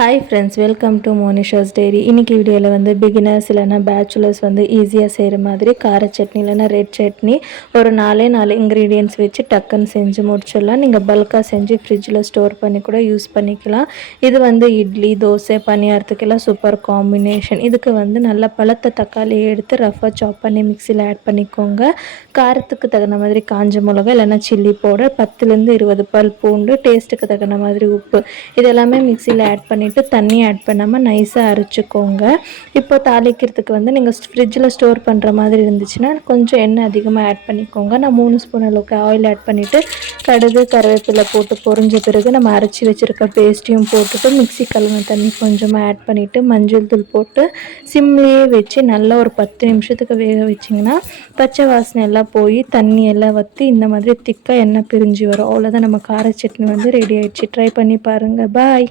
Hi friends, welcome to Monisha's diary. இன்றைக்கி வீடியோவில் வந்து பிகினர்ஸ் இல்லைனா பேச்சுலர்ஸ் வந்து ஈஸியாக செய்கிற மாதிரி கார சட்னி இல்லைனா ரெட் சட்னி ஒரு 4 இன்க்ரீடியன்ட்ஸ் வச்சு டக்குன்னு செஞ்சு முடிச்சிடலாம். நீங்கள் பல்காக செஞ்சு ஃப்ரிட்ஜில் ஸ்டோர் பண்ணி கூட யூஸ் பண்ணிக்கலாம். இது வந்து இட்லி, தோசை, பணியாரத்துக்கெல்லாம் சூப்பர் காம்பினேஷன். இதுக்கு வந்து நல்ல பழுத்த தக்காளியை எடுத்து ரஃபாக சாப் பண்ணி மிக்சியில் ஆட் பண்ணிக்கோங்க. காரத்துக்கு தகுந்த மாதிரி காஞ்ச மிளகா இல்லைனா சில்லி பவுடர், 10லேருந்து 20 பல் பூண்டு, டேஸ்ட்டுக்கு தகுந்த மாதிரி உப்பு, இதெல்லாமே மிக்சியில் ஆட் பண்ணிவிட்டு தண்ணி ஆட் பண்ணாமல் நைஸாக அரைச்சிக்கோங்க. இப்போ தாளிக்கிறதுக்கு வந்து நீங்கள் ஃப்ரிட்ஜில் ஸ்டோர் பண்ணுற மாதிரி இருந்துச்சுன்னா கொஞ்சம் எண்ணெய் அதிகமாக ஆட் பண்ணிக்கோங்க. நான் 3 ஸ்பூன் அளவுக்கு ஆயில் ஆட் பண்ணிவிட்டு கடுகு, கருவேப்பிலை போட்டு பொரிஞ்ச பிறகு நம்ம அரைச்சி வச்சுருக்க பேஸ்ட்டையும் போட்டுட்டு மிக்சி கழுவின தண்ணி கொஞ்சமாக ஆட் பண்ணிவிட்டு மஞ்சள் தூள் போட்டு சிம்லேயே வச்சு நல்லா ஒரு 10 நிமிஷத்துக்கு வேக வச்சிங்கன்னா பச்சை வாசனை எல்லாம் போய் தண்ணி எல்லாம் வற்றி இந்த மாதிரி திக்காக எண்ணெய் பிரிஞ்சு வரும். அவ்வளோதான், நம்ம கார சட்னி வந்து ரெடி ஆயிடுச்சு. ட்ரை பண்ணி பாருங்கள். பாய்.